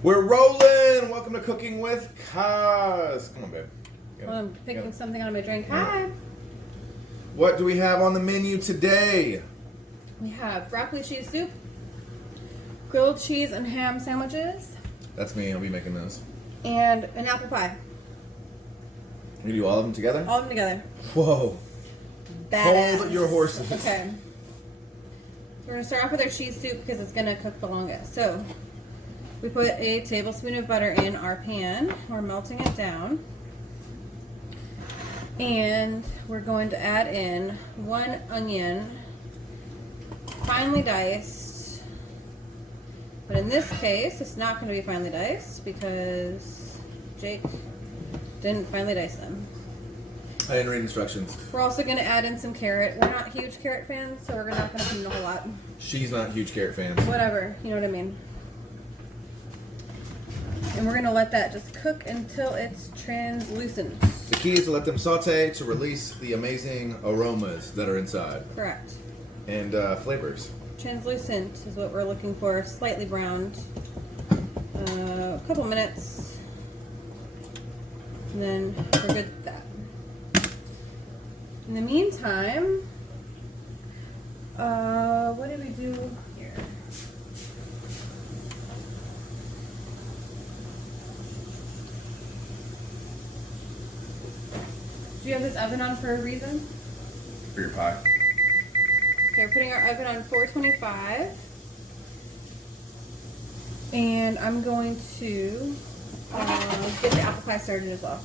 We're rolling! Welcome to Cooking with Kaz. Come on, babe. I'm picking something out of my drink. Hi! What do we have on the menu today? We have broccoli cheese soup, grilled cheese and ham sandwiches, That's me. I'll be making those. and an apple pie. You do all of them together? All of them together. Whoa. Badass. Hold your horses. Okay. We're going to start off with our cheese soup because it's going to cook the longest. So, we put a tablespoon of butter in our pan. We're melting it down. And we're going to add in 1 onion, finely diced. But in this case, it's not going to be finely diced because Jake didn't finely dice them. I didn't read instructions. We're also going to add in some carrot. We're not huge carrot fans, so we're not going to put in a whole lot. She's not huge carrot fans. Whatever, you know what I mean. And we're going to let that just cook until it's translucent. The key is to let them saute to release the amazing aromas that are inside. Correct. And flavors. Translucent is what we're looking for. Slightly browned. A couple minutes. And then we're good with that. In the meantime, what did we do here? Do you have this oven on for a reason? For your pie. Okay, we're putting our oven on 425. And I'm going to get the apple pie started as well.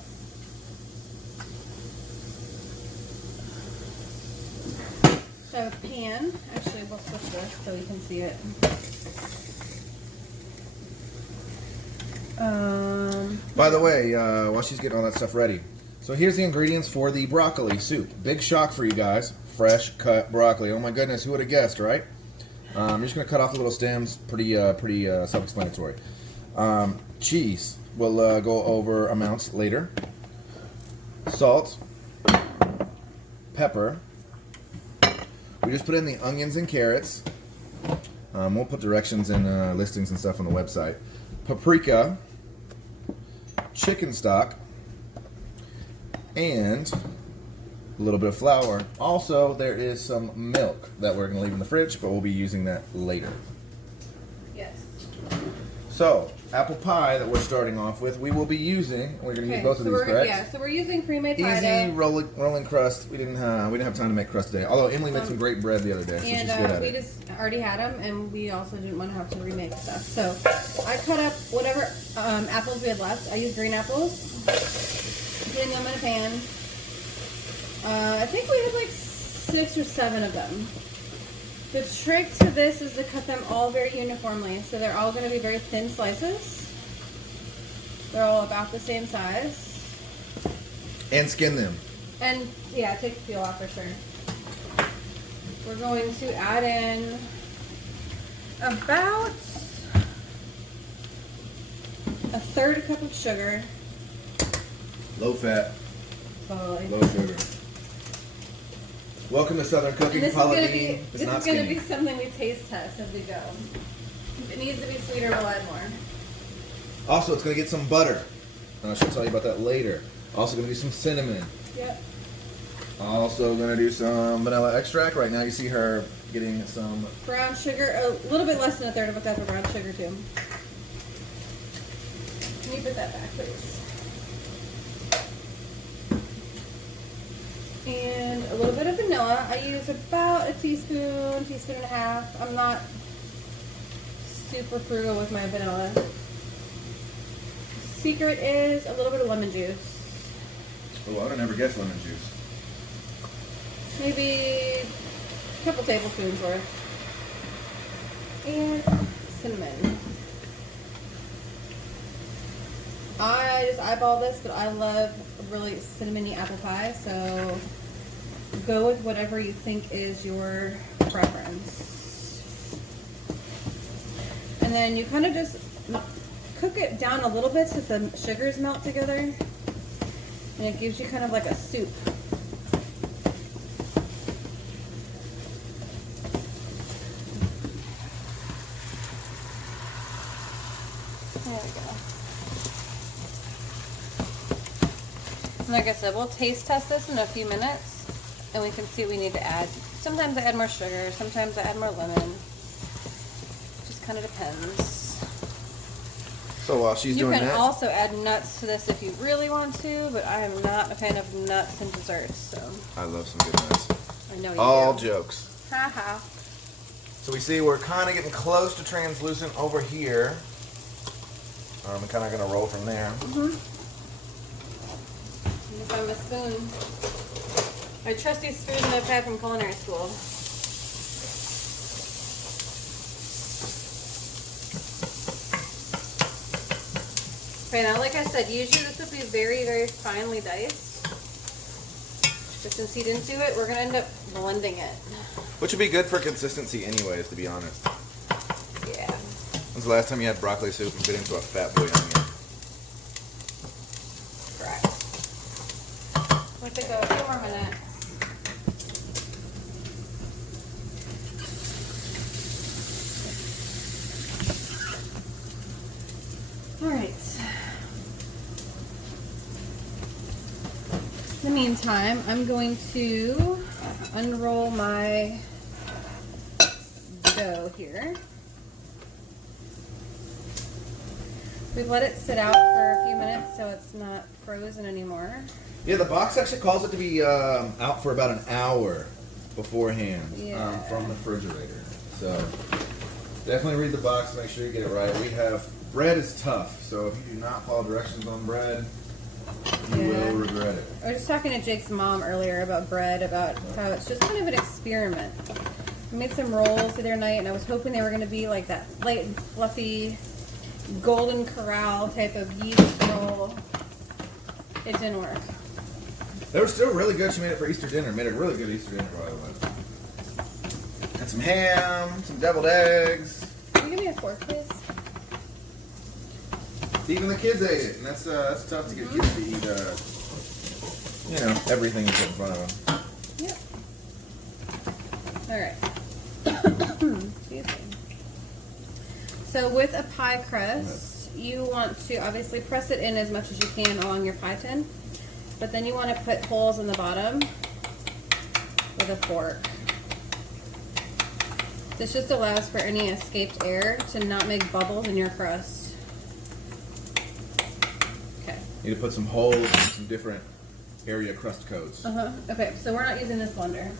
So I have a pan. Actually, we'll switch this so you can see it. By the way, while she's getting all that stuff ready, so here's the ingredients for the broccoli soup. Big shock for you guys. Fresh cut broccoli. Oh my goodness, who would have guessed, right? You're just going to cut off the little stems. Pretty self-explanatory. Cheese. We'll go over amounts later. Salt. Pepper. We just put in the onions and carrots. We'll put directions and listings and stuff on the website. Paprika. Chicken stock. And a little bit of flour. Also, there is some milk that we're going to leave in the fridge, but we'll be using that later. Yes. So, apple pie that we're starting off with, we will be using. We're going to use both of these, correct? Yeah, so we're using pre-made pie Easy dough. rolling crust. We didn't have time to make crust today. Although Emily made some great bread the other day, so she's good at We it. just already had them, and we also didn't want to have to remake stuff. So I cut up whatever apples we had left. I used green apples. Putting them in a pan. I think we had like 6 or 7 of them. The trick to this is to cut them all very uniformly. So they're all going to be very thin slices. They're all about the same size. And skin them. And yeah, take the peel off for sure. We're going to add in about 1/3 cup of sugar. Low fat, Totally. low sugar. Welcome to Southern Cooking. And this Paula is Dean going is not to skinny. be something we taste test as we go. If it needs to be sweeter, we'll add more. Also, it's going to get some butter. And I should tell you about that later. Also going to do some cinnamon. Yep. Also going to do some vanilla extract. Right now you see her getting some. Brown sugar, a little bit less than 1/3 of a cup of brown sugar too. Can you put that back, please? And a little bit of vanilla. I use about a teaspoon and a half. I'm not super frugal with my vanilla. Secret is a little bit of lemon juice. Oh, I would have never guessed lemon juice. Maybe a couple tablespoons worth. And cinnamon. I just eyeball this, but I love a really cinnamony apple pie, so go with whatever you think is your preference. And then you kind of just cook it down a little bit so the sugars melt together, and it gives you kind of like a soup. There we go. And like I said, we'll taste test this in a few minutes, and we can see what we need to add. Sometimes I add more sugar, sometimes I add more lemon. Just kind of depends. So while she's doing that, you can also add nuts to this if you really want to, but I am not a fan of nuts in desserts. So I love some good nuts. I know you All do. jokes. Haha. So we see we're kind of getting close to translucent over here. I'm kind of going to roll from there. Let me find my spoon. My trusty spoon that I've had from culinary school. Okay, now like I said, usually this would be very, very finely diced. But since he didn't do it, we're going to end up blending it. Which would be good for consistency anyways, to be honest. Yeah. When's the last time you had broccoli soup and bit into a fat boy onion? Correct. Let it go a few more minutes. All right. In the meantime, I'm going to unroll my dough here. We've let it sit out for a few minutes so it's not frozen anymore. Yeah, the box actually calls it to be out for about an hour beforehand from the refrigerator. So definitely read the box, make sure you get it right. We have bread is tough, so if you do not follow directions on bread, you will regret it. I was just talking to Jake's mom earlier about bread, about how it's just kind of an experiment. We made some rolls the other night, and I was hoping they were going to be like that light and fluffy Golden Corral type of yeast roll. It didn't work. They were still really good. She made it for Easter dinner. Made a really good Easter dinner, by the way. And some ham, some deviled eggs. Can you give me a fork, please? Even the kids ate it, and that's tough to get kids to eat. Everything you put in front of them. Yep. All right. Excuse me. So with a pie crust, you want to obviously press it in as much as you can along your pie tin, but then you want to put holes in the bottom with a fork. This just allows for any escaped air to not make bubbles in your crust. Okay. You need to put some holes in some different area crust codes. Okay, so we're not using this blender.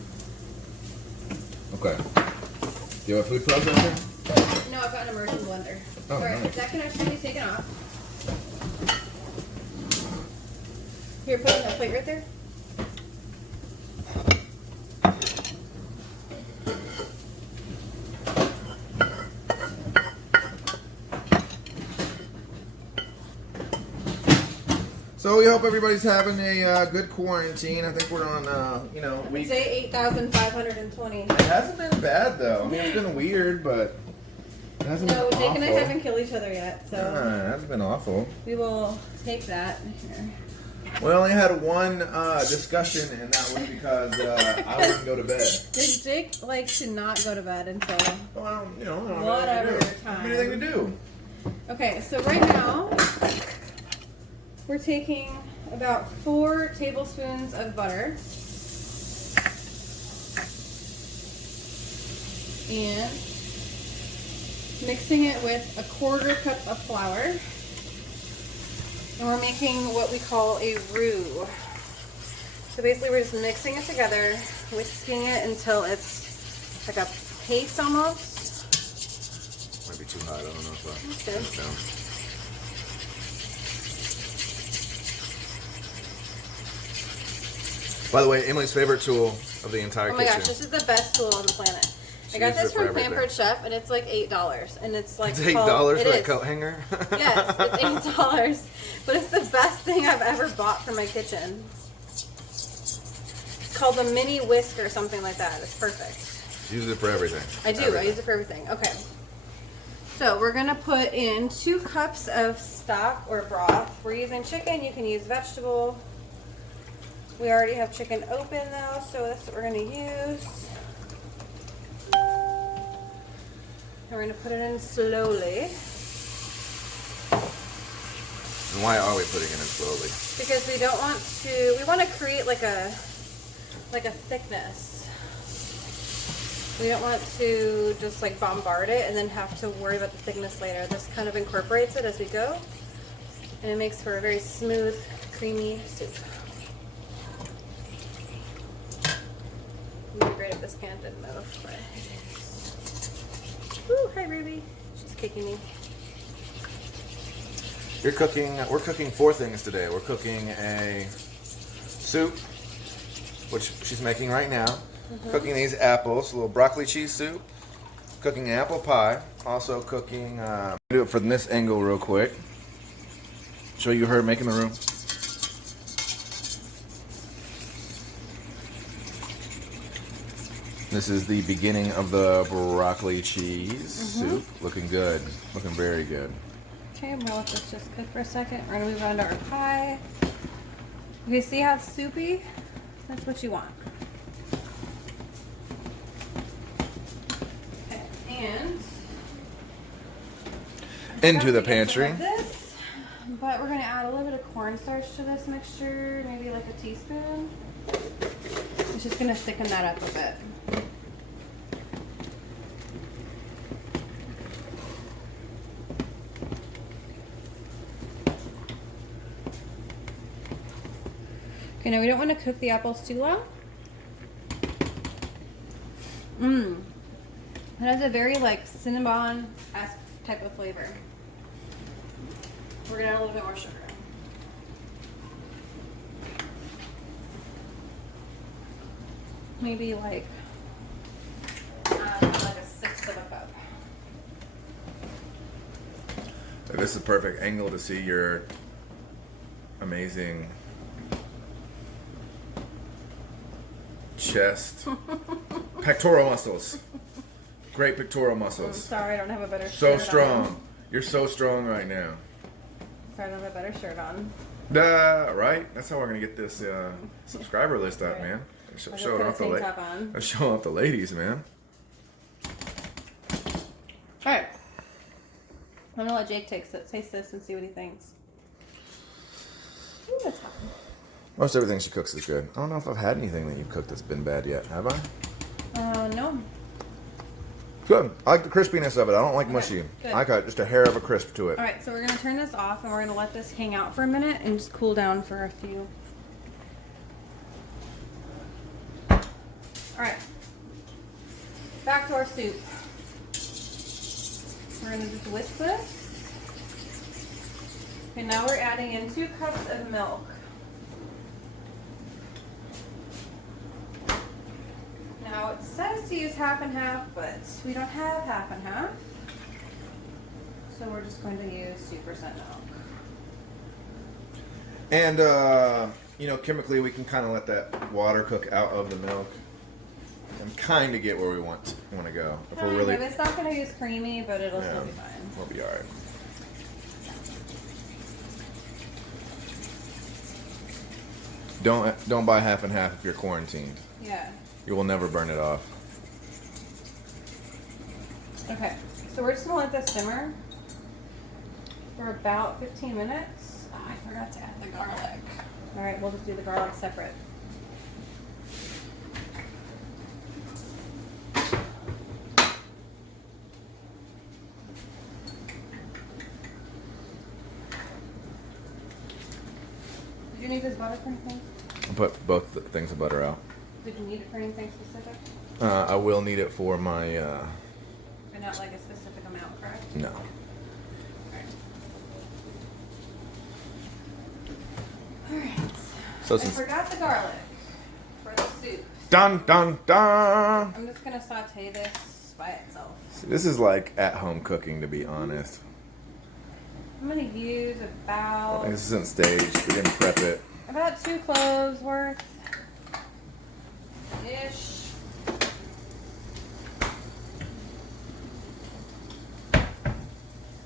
Okay. Do you have a food processor? No, I've got an immersion blender. Oh, Sorry, nice. that can actually be taken off. Here, put it on that plate right there. So we hope everybody's having a good quarantine. I think we're on, week. Day 8,520. It hasn't been bad though. I mean, it's been weird, but it hasn't been No, awful. Jake and I haven't killed each other yet, so It hasn't been awful. we will take that. Here. We only had one discussion, and that was because I wouldn't go to bed. Jake likes to not go to bed until Well, I don't know whatever time. Anything to do. Okay, so right now we're taking about 4 tablespoons of butter and mixing it with a 1/4 cup of flour. And we're making what we call a roux. So basically we're just mixing it together, whisking it until it's like a paste almost. Might be too hot. I don't know if Okay. By the way, Emily's favorite tool of the entire Oh my kitchen. gosh, this is the best tool on the planet. She I got uses this it for from everything. Pampered Chef, and it's like $8, and it's like It's $8 it for a is. coat hanger? Yes, it's $8, but it's the best thing I've ever bought for my kitchen. It's called the mini whisk or something like that. It's perfect. She uses it for everything. I do. I use it for everything. Okay. So we're gonna put in 2 cups of stock or broth. We're using chicken. You can use vegetable. We already have chicken open though, so that's what we're gonna use. And we're gonna put it in slowly. And why are we putting it in slowly? Because we don't want to, we want to create like a thickness. We don't want to just like bombard it and then have to worry about the thickness later. This kind of incorporates it as we go, and it makes for a very smooth, creamy soup. It would be great if this pan didn't move, but it is. Ooh, hi Ruby. She's kicking me. We're cooking 4 things today. We're cooking a soup, which she's making right now. Cooking these apples, a little broccoli cheese soup. Cooking an apple pie. Also cooking, do it from this angle real quick. Show you her making the room. This is the beginning of the broccoli cheese soup. Looking good. Looking very good. Okay, I'm gonna let this just cook for a second. We're gonna move on to our pie. Okay, see how it's soupy? That's what you want. Okay, and Into the pantry. This, but we're gonna add a little bit of cornstarch to this mixture, maybe like a teaspoon. It's just gonna thicken that up a bit. Okay, now we don't want to cook the apples too long. It has a very like cinnamon-esque type of flavor. We're gonna add a little bit more sugar. Maybe like a 1/6 of a cup. This is a perfect angle to see your amazing chest, pectoral muscles. Great pectoral muscles. Sorry, I don't have a better So shirt strong. on. You're so strong right now. Sorry, I don't have a better shirt on. Right? That's how we're gonna get this subscriber list up, man. Showing off the ladies, man. Alright. I'm gonna let Jake taste this and see what he thinks. Ooh, that's hot. Most everything she cooks is good. I don't know if I've had anything that you've cooked that's been bad yet. Have I? No. Good. I like the crispiness of it. I don't like mushy. Good. I got just a hair of a crisp to it. Alright, so we're gonna turn this off and we're gonna let this hang out for a minute and just cool down for a few. Alright. Back to our soup. We're gonna just whisk this. Okay, now we're adding in 2 cups of milk. Now it says to use half and half, but we don't have half and half. So we're just going to use 2% milk. And, chemically we can kind of let that water cook out of the milk and kind of get where we want to go. If we're really, It's not going to use creamy, but it'll still be fine. We'll be alright. Don't buy half and half if you're quarantined. Yeah. You will never burn it off. Okay, so we're just going to let this simmer for about 15 minutes. Oh, I forgot to add the garlic. Alright, we'll just do the garlic separate. Did you need this butter for anything? I'll put both things of butter out. Did you need it for anything specific? I will need it for my, But not like a specific amount, correct? no. Alright. So I since, forgot the garlic for the soup. dun dun dun! I'm just going to saute this by itself. This is like at-home cooking, to be honest. I'm going to use about... This isn't staged. We didn't prep it. About 2 cloves worth. Ish.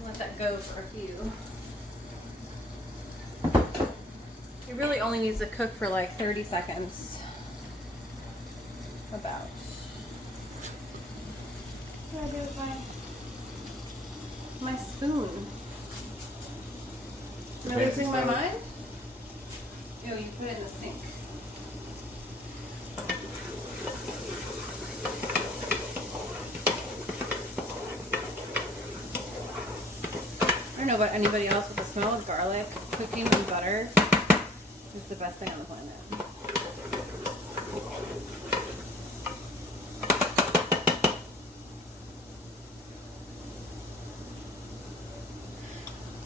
Let that go for a few. It really only needs to cook for like 30 seconds. About. What do I do with my spoon? Am I losing my mind? Oh, you put it in the sink. I don't know about anybody else, but the smell of garlic cooking in butter is the best thing on the planet.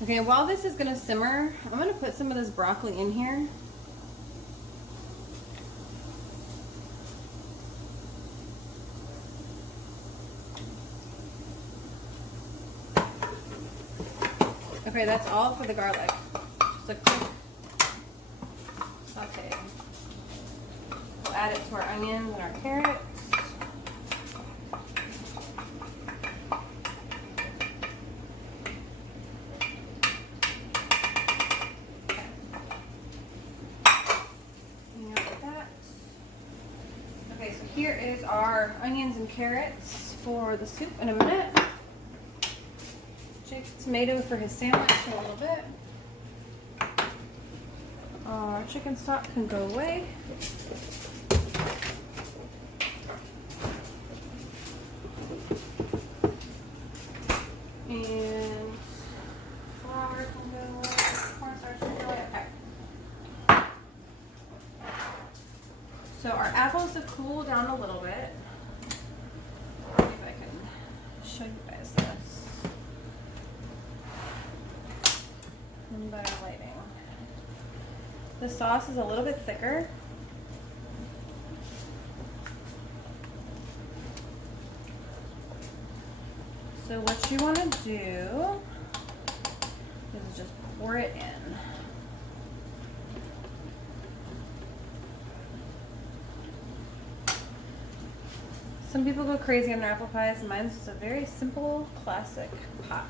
Okay, while this is gonna simmer, I'm gonna put some of this broccoli in here. Okay, that's all for the garlic. Just a quick saute. We'll add it to our onions and our carrots. Okay, so here is our onions and carrots for the soup in a minute. Jake's tomato for his sandwich in a little bit. Our chicken stock can go away. And flour can go away. Cornstarch can go away. Okay. So our apples have cooled down a little bit. See if I can show you guys this. And better lighting. The sauce is a little bit thicker. So what you want to do is just pour it in. Some people go crazy on their apple pies. Mine's just a very simple, classic pie.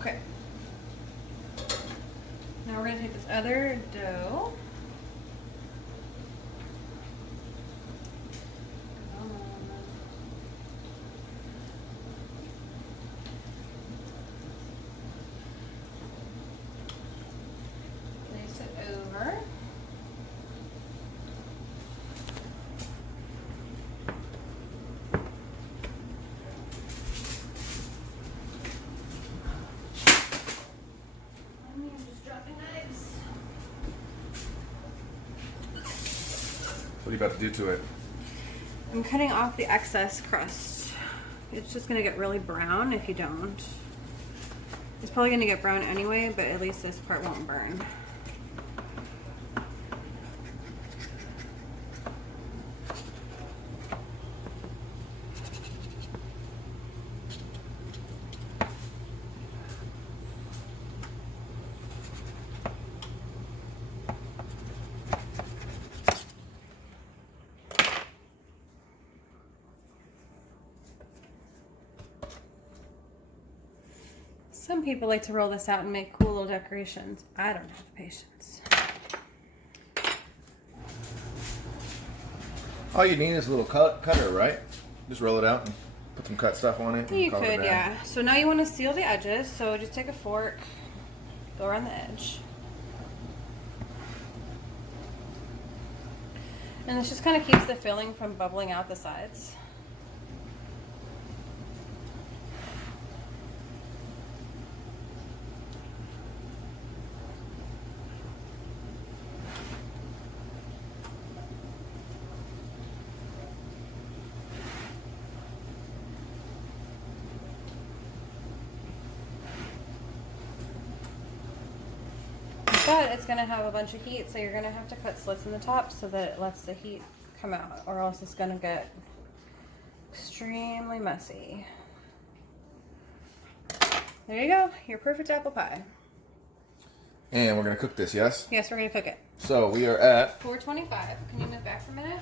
Okay. Now we're going to take this other dough. Place it over. What are you about to do to it? I'm cutting off the excess crust. It's just gonna get really brown if you don't. It's probably gonna get brown anyway, but at least this part won't burn. Some people like to roll this out and make cool little decorations. I don't have the patience. All you need is a little cutter, right? Just roll it out and put some cut stuff on it. And You call it a could, day. yeah. So now you want to seal the edges. So just take a fork, go around the edge. And this just kind of keeps the filling from bubbling out the sides. But it's going to have a bunch of heat, so you're going to have to cut slits in the top so that it lets the heat come out, or else it's going to get extremely messy. There you go, your perfect apple pie. And we're going to cook this, yes? Yes, we're going to cook it. So we are at 425. Can you move back for a minute?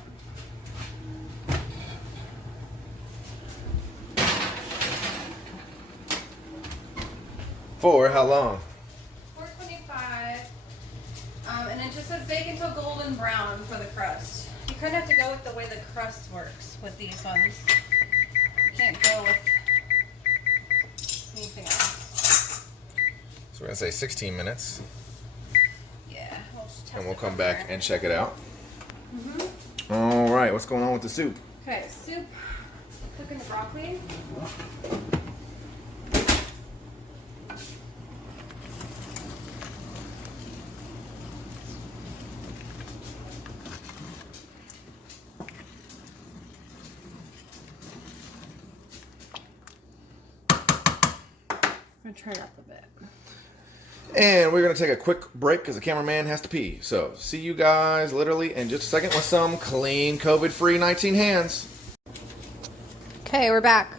for how long? just says bake until golden brown for the crust. You kind of have to go with the way the crust works with these ones. You can't go with anything else. So we're gonna say 16 minutes, Yeah, we'll just test and we'll it come from back there. and check it out. Mm-hmm. All right, what's going on with the soup? Okay, soup. Cooking the broccoli. I'm gonna turn it up a bit. And we're gonna take a quick break because the cameraman has to pee. So see you guys literally in just a second with some clean, COVID-free 19 hands. Okay, we're back.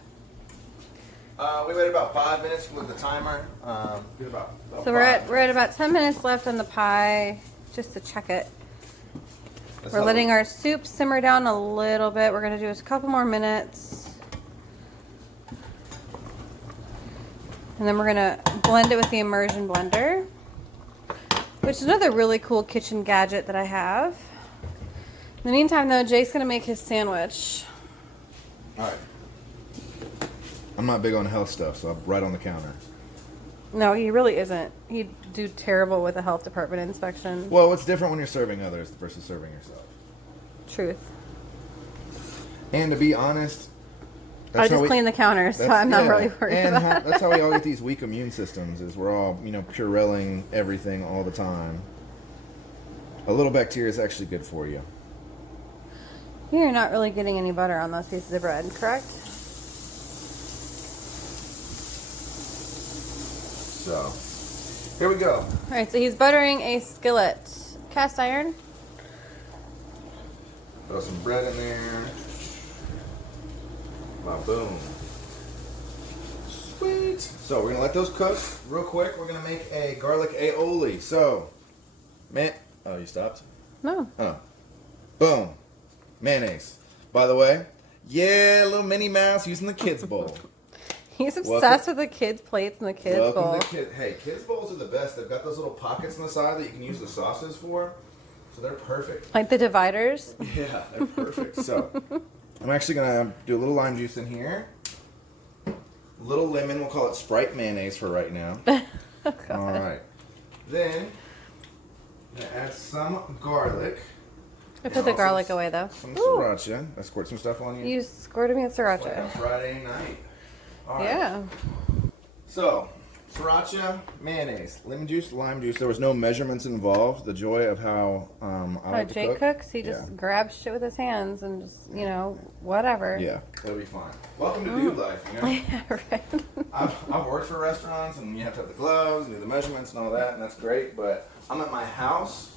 We waited about 5 minutes with the timer. So we're at about 10 minutes left on the pie, just to check it. We're letting our soup simmer down a little bit. We're gonna do a couple more minutes. And then we're gonna blend it with the immersion blender, which is another really cool kitchen gadget that I have. In the meantime though, Jake's gonna make his sandwich. All right. I'm not big on health stuff, so I'm right on the counter. No, he really isn't. He'd do terrible with a health department inspection. Well, it's different when you're serving others versus serving yourself. Truth. And to be honest, I just clean the counter, so I'm not really worried about it. That's how we all get these weak immune systems, is we're all, Purelling everything all the time. A little bacteria is actually good for you. You're not really getting any butter on those pieces of bread, correct? So, here we go. Alright, so he's buttering a skillet. Cast iron. Throw some bread in there. Wow, boom. Sweet. So we're gonna let those cook real quick. We're gonna make a garlic aioli. So, oh, you stopped? No. Oh. Boom. Mayonnaise. By the way, yeah, little Minnie Mouse using the kids' bowl. He's obsessed with the kids' plates and the kids' bowl. Hey, kids' bowls are the best. They've got those little pockets on the side that you can use the sauces for. So they're perfect. Like the dividers? Yeah, they're perfect. So, I'm actually going to do a little lime juice in here. A little lemon. We'll call it Sprite mayonnaise for right now. Oh, all right. Then, I'm going to add some garlic. I put the garlic away, though. Some sriracha. I squirt some stuff on you. You squirted me with Like a sriracha. Friday night. All right. Yeah. So, sriracha, mayonnaise, lemon juice, lime juice. There was no measurements involved. The joy of how I like to Jake cook. cooks, he just grabs shit with his hands and just, whatever. Yeah, that'll be fine. Welcome to dude life, Yeah, right. I've worked for restaurants, and you have to have the gloves, and do the measurements and all that, and that's great, but I'm at my house,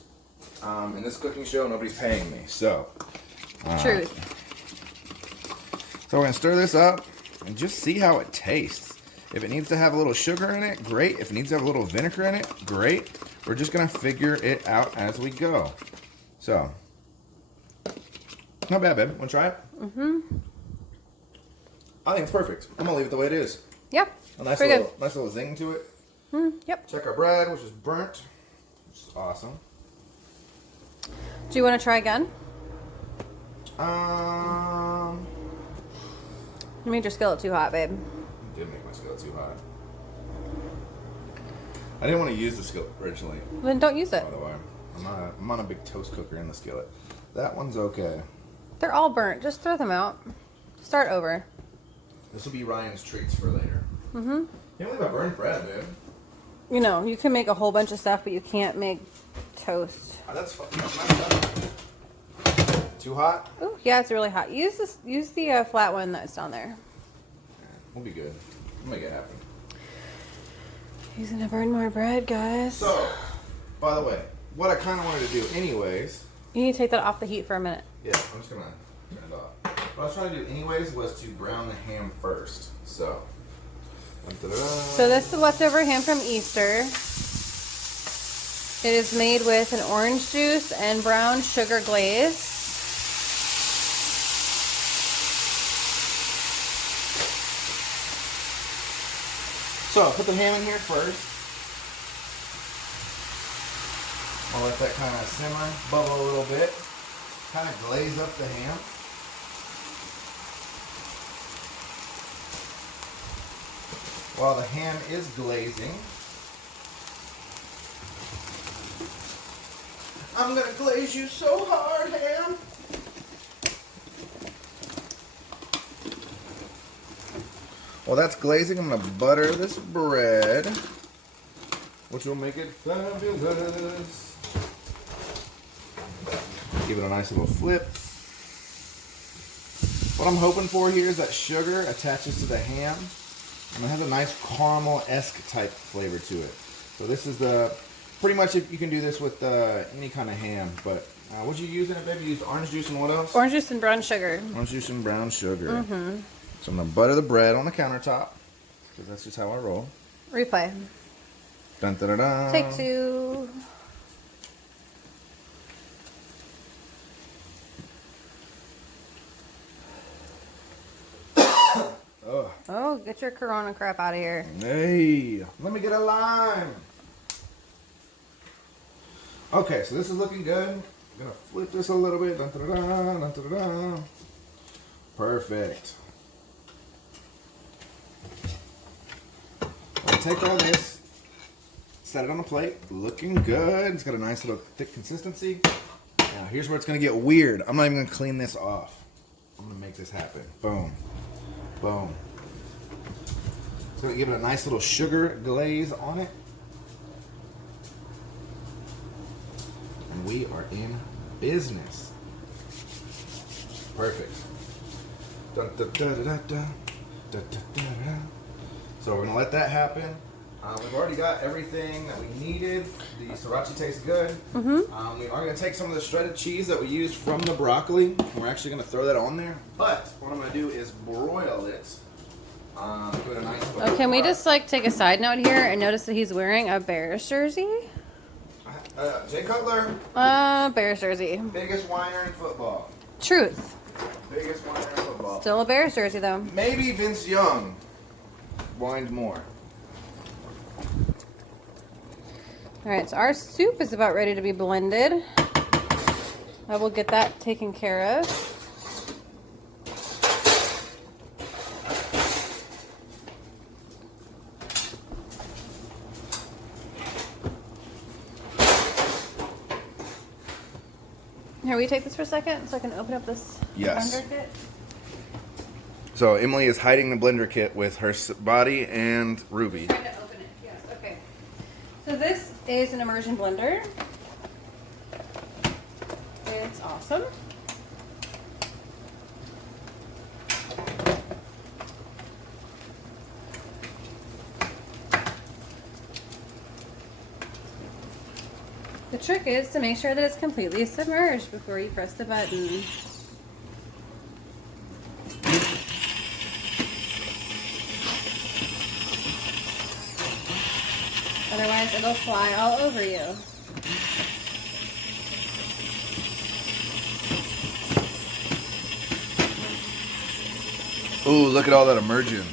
in this cooking show, nobody's paying me, so. Truth. So we're going to stir this up and just see how it tastes. If it needs to have a little sugar in it, great. If it needs to have a little vinegar in it, great. We're just going to figure it out as we go. So, not bad, babe. Want to try it? Mm-hmm. I think it's perfect. I'm going to leave it the way it is. Yep. A nice Pretty little zing to it. Yep. Check our bread, which is burnt, which is awesome. Do you want to try again? You made your skillet too hot, babe. Did make my skillet too hot. I didn't want to use the skillet originally. Then don't use it. By the way, I'm not a big toast cooker in the skillet. That one's okay. They're all burnt. Just throw them out. Start over. This will be Ryan's treats for later. Mm-hmm. You don't leave a burnt bread, dude. You can make a whole bunch of stuff, but you can't make toast. Oh, that's fucking too hot. Oh, yeah, it's really hot. Use the flat one that's down there. We'll be good. We'll make it happen. He's gonna burn more bread, guys. So, by the way, what I kind of wanted to do anyways... You need to take that off the heat for a minute. Yeah, I'm just going to turn it off. What I was trying to do anyways was to brown the ham first. So, So this is leftover ham from Easter. It is made with an orange juice and brown sugar glaze. So, put the ham in here first. I'll let that kind of simmer, bubble a little bit, kind of glaze up the ham. While the ham is glazing, I'm gonna glaze you so hard, ham. While that's glazing, I'm gonna butter this bread, which will make it fabulous. Give it a nice little flip. What I'm hoping for here is that sugar attaches to the ham and it has a nice caramel-esque type flavor to it. So this is the, pretty much if you can do this with any kind of ham, but what'd you use in it, baby? You used orange juice and what else? Orange juice and brown sugar. Orange juice and brown sugar. So I'm gonna butter the bread on the countertop, because that's just how I roll. Replay. Dun, dun, dun, dun. Take 2. Oh, get your Corona crap out of here. Hey, let me get a lime. Okay, so this is looking good. I'm gonna flip this a little bit. Dun, dun, dun, dun, dun, dun, dun. Perfect. I'll take all this, set it on a plate. Looking good. It's got a nice little thick consistency. Now here's where it's gonna get weird. I'm not even gonna clean this off. I'm gonna make this happen. Boom. Boom. It's gonna give it a nice little sugar glaze on it. And we are in business. Perfect. Dun, dun, dun, dun, dun, dun, dun, dun, dun. So we're gonna let that happen. We've already got everything that we needed. The sriracha tastes good. We are gonna take some of the shredded cheese that we used from the broccoli. We're actually gonna throw that on there. But what I'm gonna do is broil it. Give it a nice Oh, can we just like take a side note here and notice that he's wearing a Bears jersey? Jay Cutler, Bears jersey. biggest whiner in football. Truth. Biggest whiner in football. Still a Bears jersey though. Maybe Vince Young whined more. Alright, so our soup is about ready to be blended. I will get that taken care of. Here, will you take this for a second so I can open up this Yes. blender kit? So Emily is hiding the blender kit with her body and Ruby. Trying to open it, yes, okay. So this is an immersion blender. It's awesome. The trick is to make sure that it's completely submerged before you press the button. Otherwise, it'll fly all over you. Ooh, look at all that immersion.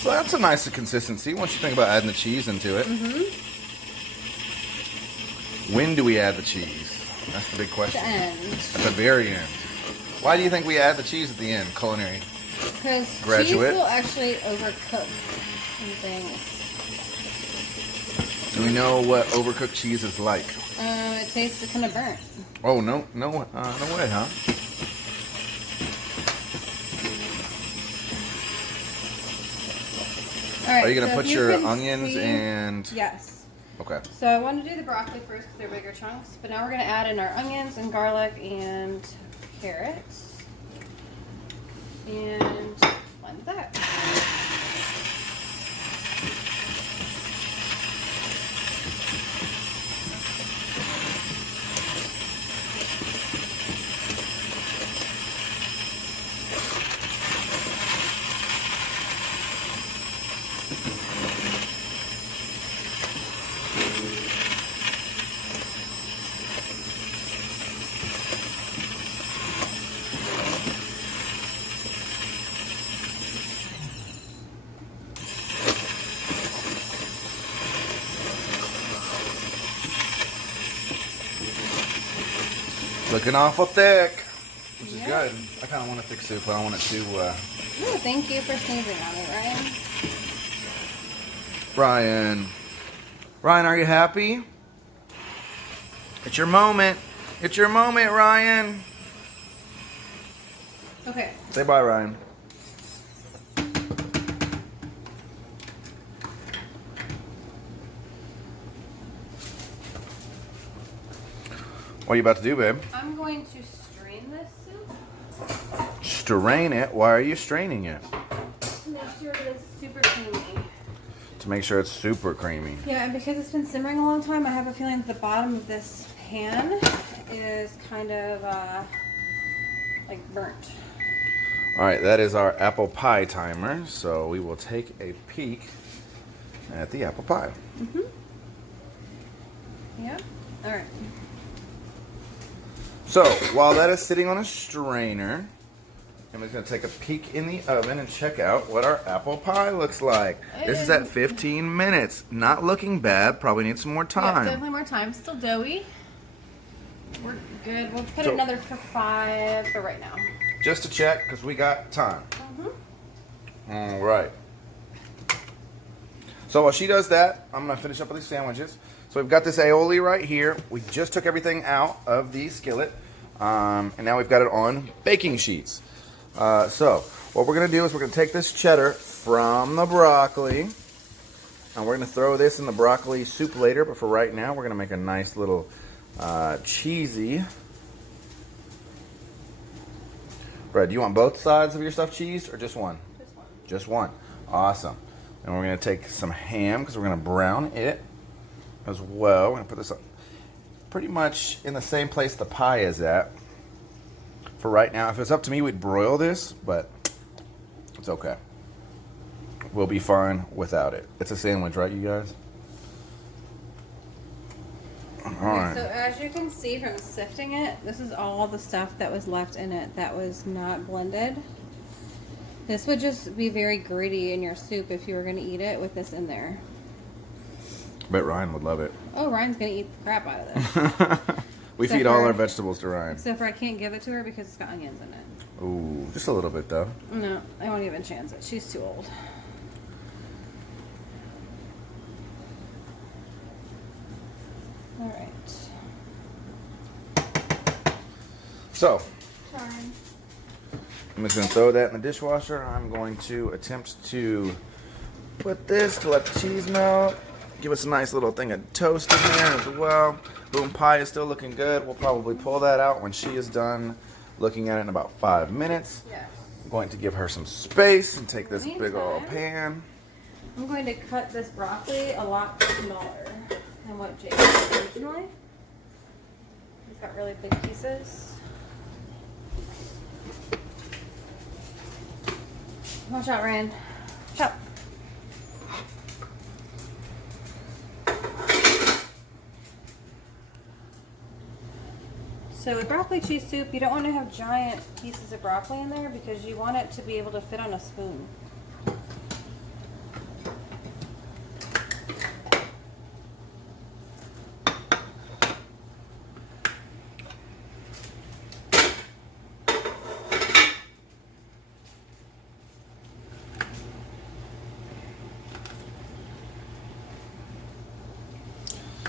So that's a nice consistency once you think about adding the cheese into it. When do we add the cheese? That's the big question. The end. At the very end. Why do you think we add the cheese at the end, culinary? Because cheese Graduate. will actually overcook some things. Do we know what overcooked cheese is like? It tastes kind of burnt. Oh, no way, huh? All right, Are you going to so put if you your can onions see- and... Yes. Okay. So I wanted to do the broccoli first because they're bigger chunks, but now we're going to add in our onions and garlic and carrots. And blend that. looking awful thick, which is Yep. good. I kind of want a thick soup. I don't want it too... Ooh, thank you for sneezing on it, Ryan. Ryan, are you happy? It's your moment. It's your moment, Ryan. Okay. Say bye, Ryan. What are you about to do, babe? I'm going to strain this soup Strain it? Why are you straining it? to make sure that it's super creamy. To make sure it's super creamy. Yeah, and because it's been simmering a long time, I have a feeling that the bottom of this pan is kind of like burnt. Alright, that is our apple pie timer. So we will take a peek at the apple pie. Mm-hmm. Yep. Alright. So, while that is sitting on a strainer, I'm just going to take a peek in the oven and check out what our apple pie looks like. This is at 15 minutes. Not looking bad. Probably need some more Yeah, time. definitely more time. Still doughy. We're good. We'll put So- another for 5 for right now. Just to check, because we got time. Mm-hmm. All right. So while she does that, I'm going to finish up with these sandwiches. So we've got this aioli right here. We just took everything out of the skillet. And now we've got it on baking sheets. So what we're going to do is we're going to take this cheddar from the broccoli. And we're going to throw this in the broccoli soup later. But for right now, we're going to make a nice little cheesy bread. Do you want both sides of your stuffed cheese or just one? Just one. Just one. Awesome. And we're going to take some ham because we're going to brown it as well. We're going to put this up pretty much in the same place the pie is at for right now. If it's up to me, we'd broil this, but it's okay. We'll be fine without it. It's a sandwich, right, you guys? All right. So as you can see from sifting it, this is all the stuff that was left in it that was not blended. This would just be very gritty in your soup if you were going to eat it with this in there. I bet Ryan would love it. Oh, Ryan's going to eat the crap out of this. We Except feed all for- our vegetables to Ryan. Except for I can't give it to her because it's got onions in it. Ooh, just a little bit though. No, I won't even chance it. She's too old. All right. So, Sorry. I'm just going to throw that in the dishwasher. I'm going to attempt to put this to let the cheese melt. Give us a nice little thing of toast in there as well. Boom, pie is still looking good. We'll probably pull that out when she is done looking at it in about 5 minutes. Yes. I'm going to give her some space and take this big Meantime- old pan. I'm going to cut this broccoli a lot smaller than what Jake did originally. He's got really big pieces. Watch out, Ryan. Watch out. So with broccoli cheese soup, you don't want to have giant pieces of broccoli in there because you want it to be able to fit on a spoon.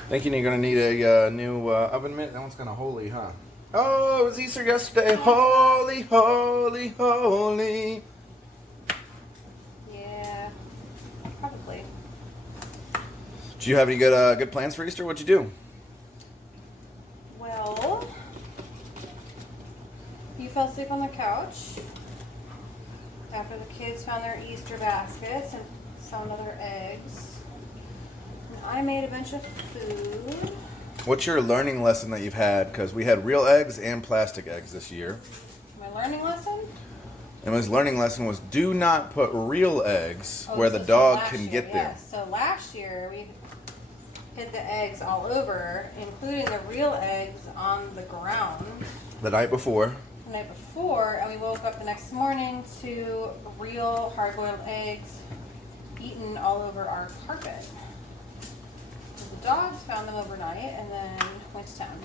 Thinking you're going to need a new oven mitt. That one's kind of holy, huh? Oh, it was Easter yesterday. Holy, holy, holy. Yeah, probably. Do you have any good plans for Easter? What'd you do? Well, you fell asleep on the couch after the kids found their Easter baskets and found other eggs. And I made a bunch of food. What's your learning lesson that you've had? Because we had real eggs and plastic eggs this year. My learning lesson? Emma's learning lesson was do not put real eggs Oh, where this the is dog last can year, get them. yes. So last year we hid the eggs all over, including the real eggs on the ground The night before. the night before, and we woke up the next morning to real hard-boiled eggs eaten all over our carpet. The dogs found them overnight and then went to town.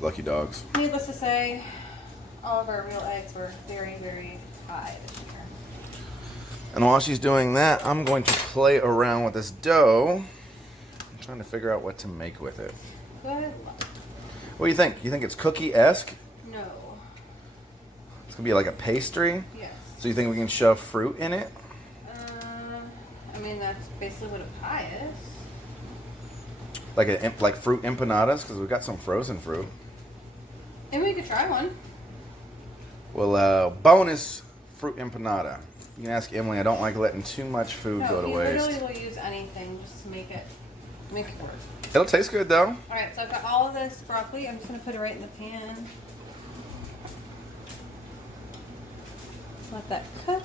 Lucky dogs. Needless to say, all of our real eggs were very, very high this year. And while she's doing that, I'm going to play around with this dough. I'm trying to figure out what to make with it. Good luck. What do you think? You think it's cookie-esque? No. It's gonna be like a pastry? Yes. So you think we can shove fruit in it? I mean, that's basically what a pie is. Like fruit empanadas? Because we've got some frozen fruit. Maybe we could try one. Well, bonus fruit empanada. You can ask Emily. I don't like letting too much food go to waste. Literally will use anything just to make it work. It'll taste good though. All right, so I've got all of this broccoli. I'm just gonna put it right in the pan. Let that cook.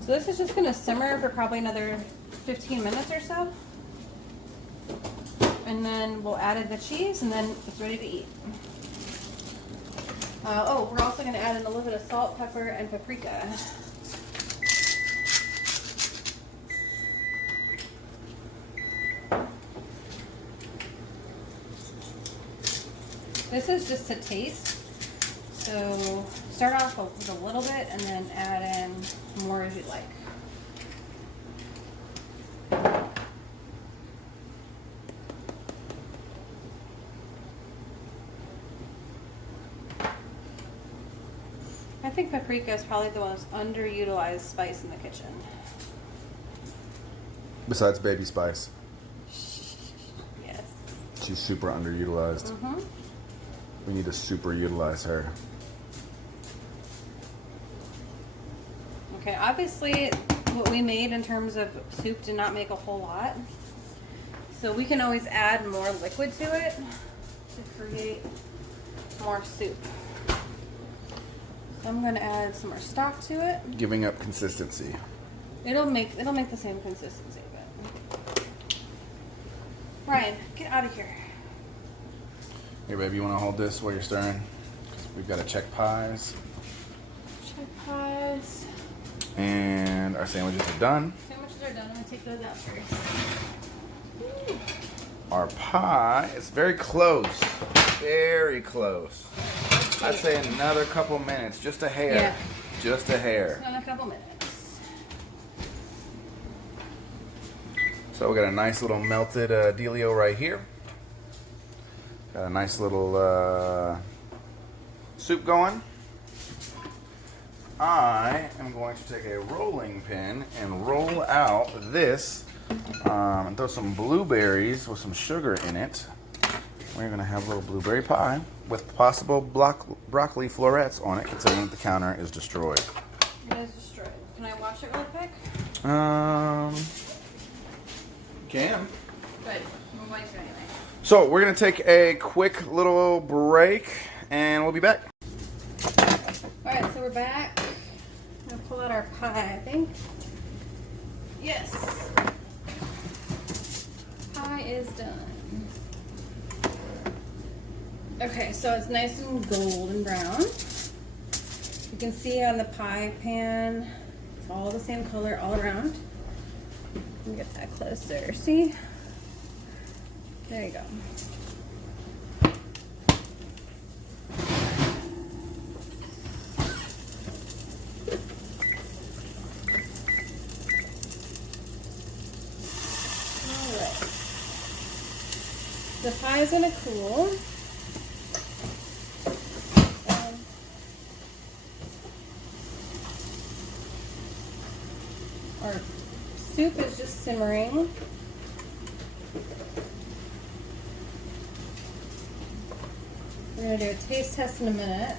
So this is just gonna simmer for probably another 15 minutes or so. And then we'll add in the cheese and then it's ready to eat. Oh, we're also gonna add in a little bit of salt, pepper, and paprika. This is just to taste. So start off with a little bit and then add in more as you like. I think paprika is probably the most underutilized spice in the kitchen. Besides baby spice. Yes. She's super underutilized. Mm-hmm. We need to super utilize her. Okay, obviously what we made in terms of soup did not make a whole lot. So we can always add more liquid to it to create more soup. So I'm gonna add some more stock to it. Giving up consistency. It'll make the same consistency, but Ryan, get out of here. Here, baby, you want to hold this while you're stirring? We've got to check pies. Check pies. And our sandwiches are done. Sandwiches are done. I'm gonna take those out first. Ooh. Our pie is very close. Very close. I'd say another couple minutes. Just a hair. Yeah. Just a hair. In a couple minutes. So we got a nice little melted dealio right here. Got a nice little soup going. I am going to take a rolling pin and roll out this and throw some blueberries with some sugar in it. We're going to have a little blueberry pie with possible broccoli florets on it, considering that the counter is destroyed. It is destroyed. Can I wash it really quick? Can. Good. We'll wash it anyway. So we're going to take a quick little break and we'll be back. Alright, so we're back. I'm going to pull out our pie, I think. Yes. Pie is done. Okay, so it's nice and golden brown. You can see on the pie pan, it's all the same color all around. Let me get that closer. See? There you go. Alright. The pie is gonna cool. Our soup is just simmering. We're going to do a taste test in a minute.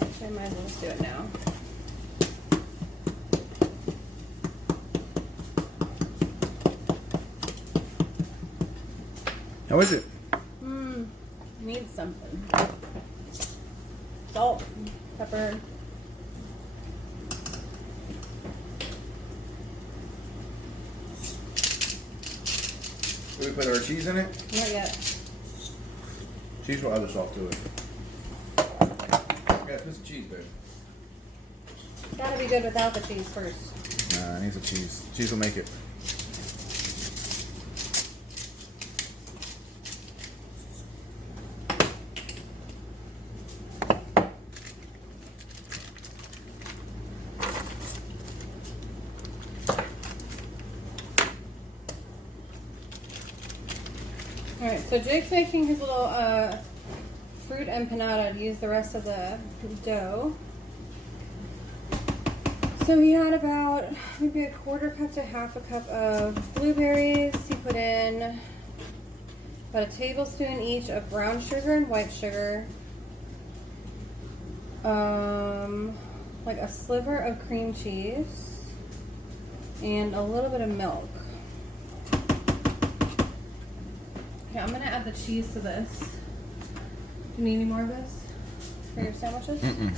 Actually, I might as well just do it now. How is it? Needs something. Salt, pepper. Do we put our cheese in it? Not yet. Cheese will add the salt to it. Yeah, put some cheese, babe. Gotta be good without the cheese first. Nah, it needs the cheese. Cheese will make it. Alright, so Jake's making his little fruit empanada to use the rest of the dough. So he had about maybe a quarter cup to half a cup of blueberries. He put in about a tablespoon each of brown sugar and white sugar. Like a sliver of cream cheese and a little bit of milk. Okay, I'm gonna add the cheese to this. Do you need any more of this for your sandwiches? Mm-mm.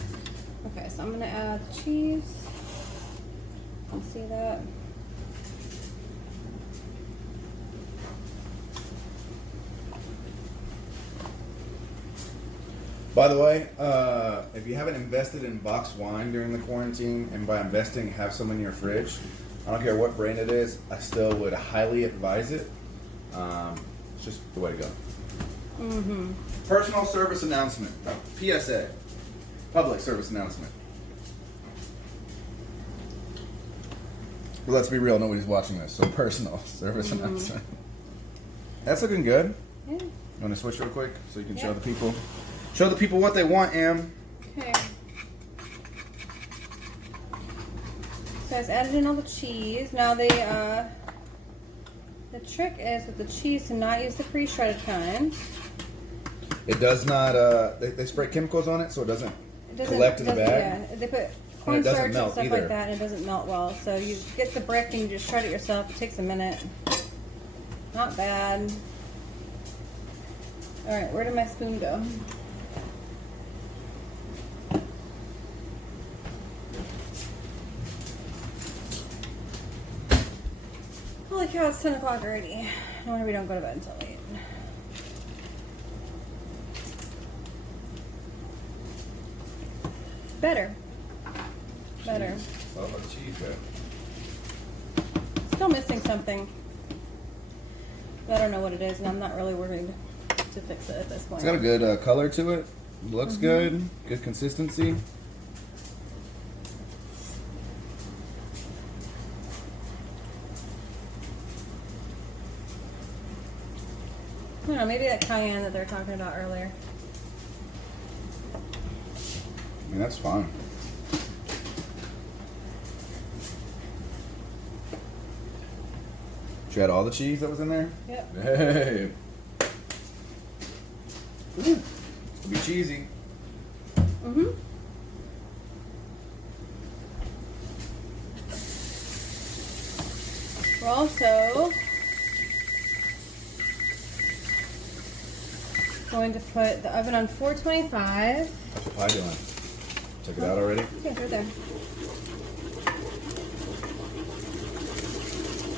Okay, so I'm gonna add the cheese. You can see that. By the way, if you haven't invested in boxed wine during the quarantine, and by investing, have some in your fridge, I don't care what brand it is, I still would highly advise it. It's just the way to go. Mm-hmm. Personal service announcement. PSA. Public service announcement. But let's be real, nobody's watching this, so personal service announcement. That's looking good. Yeah. You want to switch real quick so you can show Yeah. the people? Show the people what they want, Em. Okay. So I've added in all the cheese. Now the trick is with the cheese to not use the pre-shredded kind. It does not, they spray chemicals on it so it doesn't collect in the bag. Yeah, they put And it cornstarch doesn't and melt stuff either. like that, and it doesn't melt well. So you get the brick and you just shred it yourself. It takes a minute. Not bad. All right, where did my spoon go? Holy cow, it's 10 o'clock already. No wonder we don't go to bed until late. Better. Better. Oh, the cheese, though. Still missing something. I don't know what it is, and I'm not really worried to fix it at this point. It's got a good color to it. Looks good. Good consistency. I don't know, maybe that cayenne that they're talking about earlier. I mean, that's fine. Did you add all the cheese that was in there? Yep. Hey. Ooh. It'll be cheesy. Mm-hmm. We're also going to put the oven on 425. How's your pie doing? Check it out already? Yeah, right there.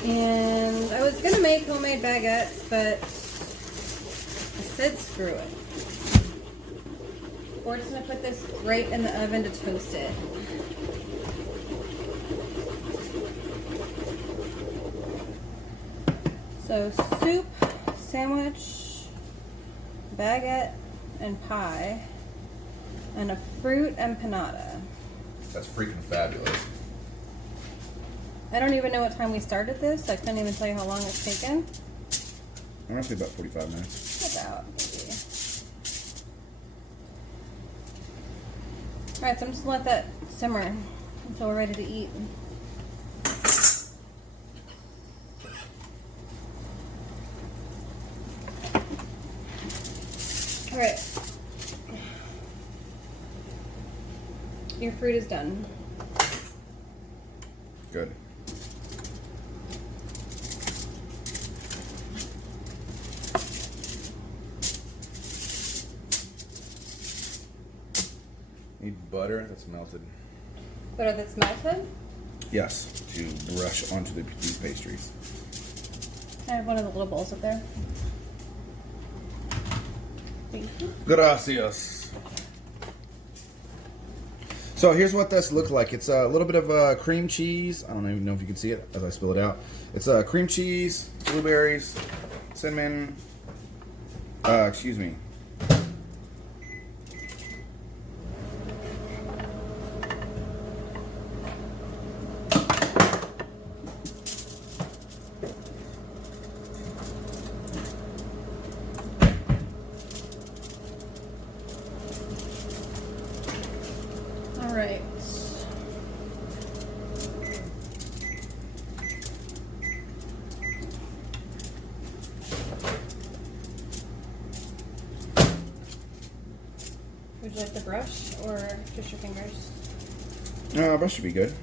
And I was gonna make homemade baguettes, but I said screw it. We're just gonna put this right in the oven to toast it. So soup, sandwich, baguette, and pie, and a fruit empanada. That's freaking fabulous. I don't even know what time we started this. I couldn't even tell you how long it's taken. I'm gonna say about 45 minutes. About, maybe. Alright, so I'm just gonna let that simmer until we're ready to eat. Alright. Your fruit is done. Good. Need butter that's melted. Butter that's melted? Yes, to brush onto these pastries. I have one of the little bowls up there. Thank you. Gracias. So here's what this looks like. It's a little bit of cream cheese. I don't even know if you can see it as I spill it out. It's cream cheese, blueberries, cinnamon. Excuse me. All right. Would you like the brush or just your fingers? Brush should be good.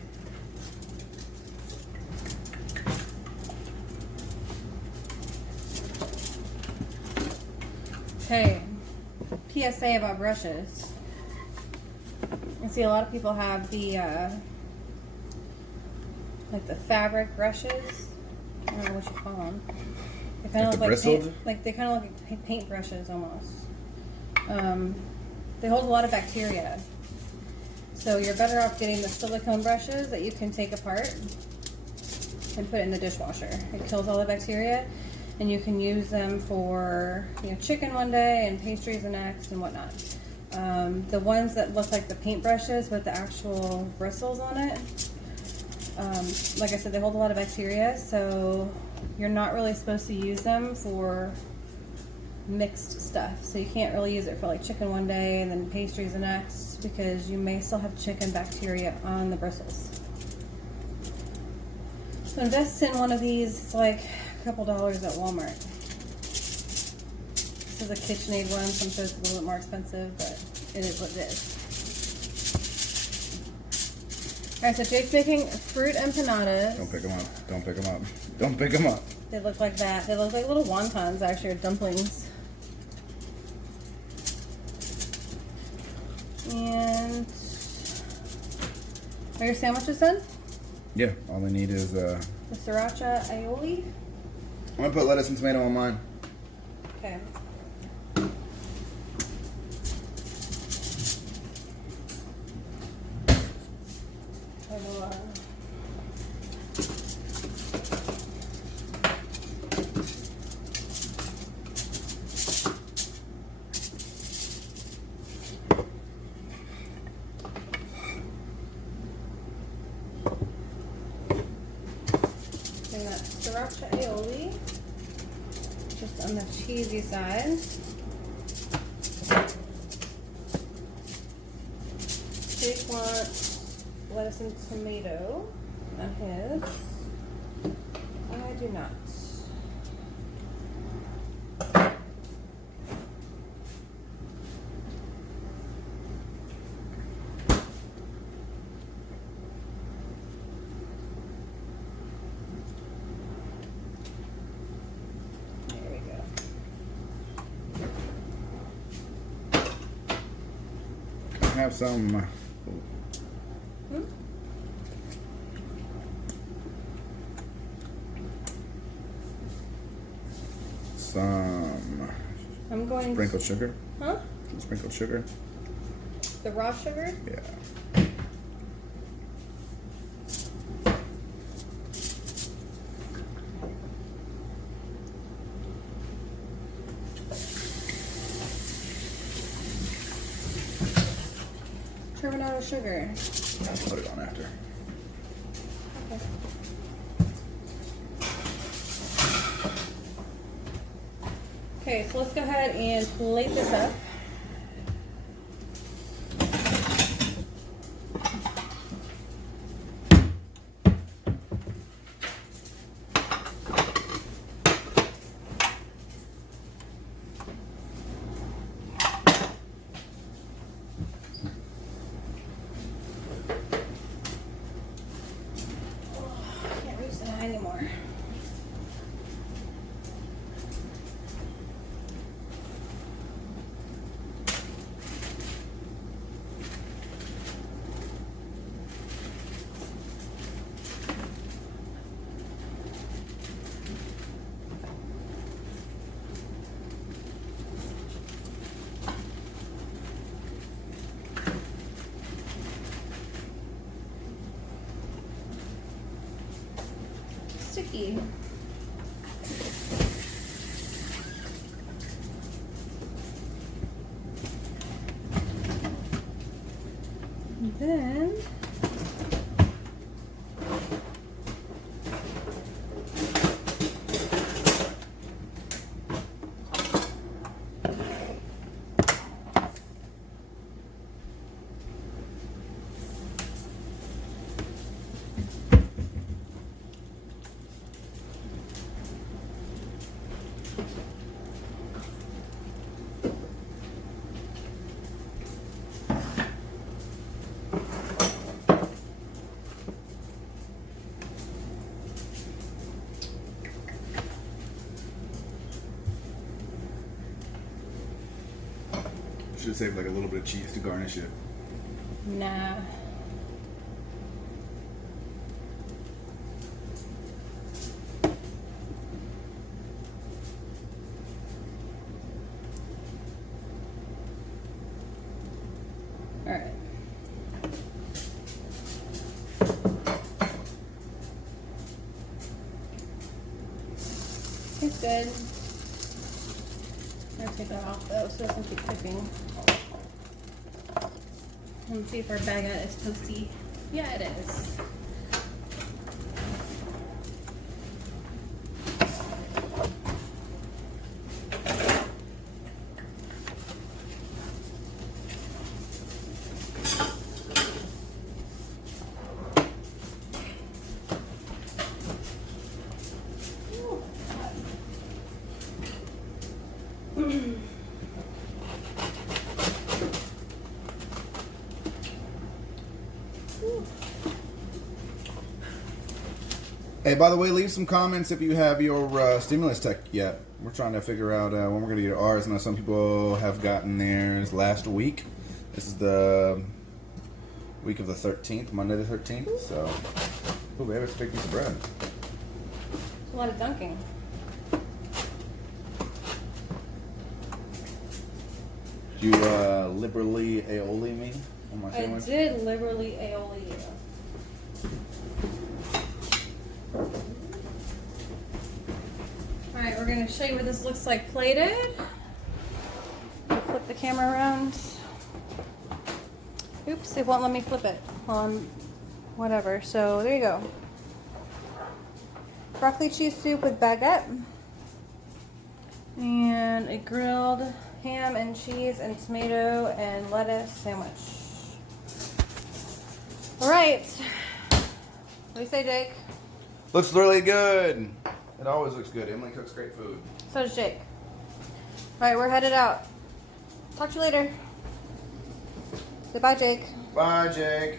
Okay. PSA about brushes. I see a lot of people have the like the fabric brushes. I don't know what you call them. They kind Like of the look like bristled? they kind of look like paint brushes almost. They hold a lot of bacteria, so you're better off getting the silicone brushes that you can take apart and put in the dishwasher. It kills all the bacteria, and you can use them for chicken one day and pastries the next and whatnot. The ones that look like the paint brushes with the actual bristles on it, like I said, they hold a lot of bacteria, so you're not really supposed to use them for mixed stuff. So you can't really use it for like chicken one day and then pastries the next, because you may still have chicken bacteria on the bristles. So invest in one of these. It's like a couple dollars at Walmart. This is a KitchenAid one, so I'm sure it's a little bit more expensive, but it is what it is. Alright, so Jake's making fruit empanadas. Don't pick them up. Don't pick them up. Don't pick them up. They look like that. They look like little wontons, actually, or dumplings. And are your sandwiches done? Yeah, all I need is The sriracha aioli. I'm gonna put lettuce and tomato on mine. Okay. I will, that sriracha aioli, just on the cheesy side. Jake wants lettuce and tomato on his. I do not. Have some. Some. I'm going. Sprinkled sugar. Huh? Some sprinkled sugar. The raw sugar? Yeah. Turbinado sugar. I'll put it on after. Okay. Okay, so let's go ahead and plate this up. Can't reach that anymore. tasty. And then Should have saved like a little bit of cheese to garnish it. nah. All right. It's good. I'm gonna take that off though, so it doesn't keep cooking. Let's see if our baguette is toasty. Yeah, it is. Hey, by the way, leave some comments if you have your stimulus check yet. We're trying to figure out when we're going to get ours. I know some people have gotten theirs last week. This is the week of the 13th, Monday the 13th. So, oh, baby, it's a big piece of bread. A lot of dunking. Do you liberally aioli me on my I sandwich? did liberally aioli you. Alright, we're going to show you what this looks like plated. Flip the camera around. Oops, it won't let me flip it on whatever. So there you go. Broccoli cheese soup with baguette. And a grilled ham and cheese and tomato and lettuce sandwich. Alright. What do you say, Jake? Looks really good. It always looks good. Emily cooks great food. So does Jake. Alright, we're headed out. Talk to you later. Say bye, Jake. Bye, Jake.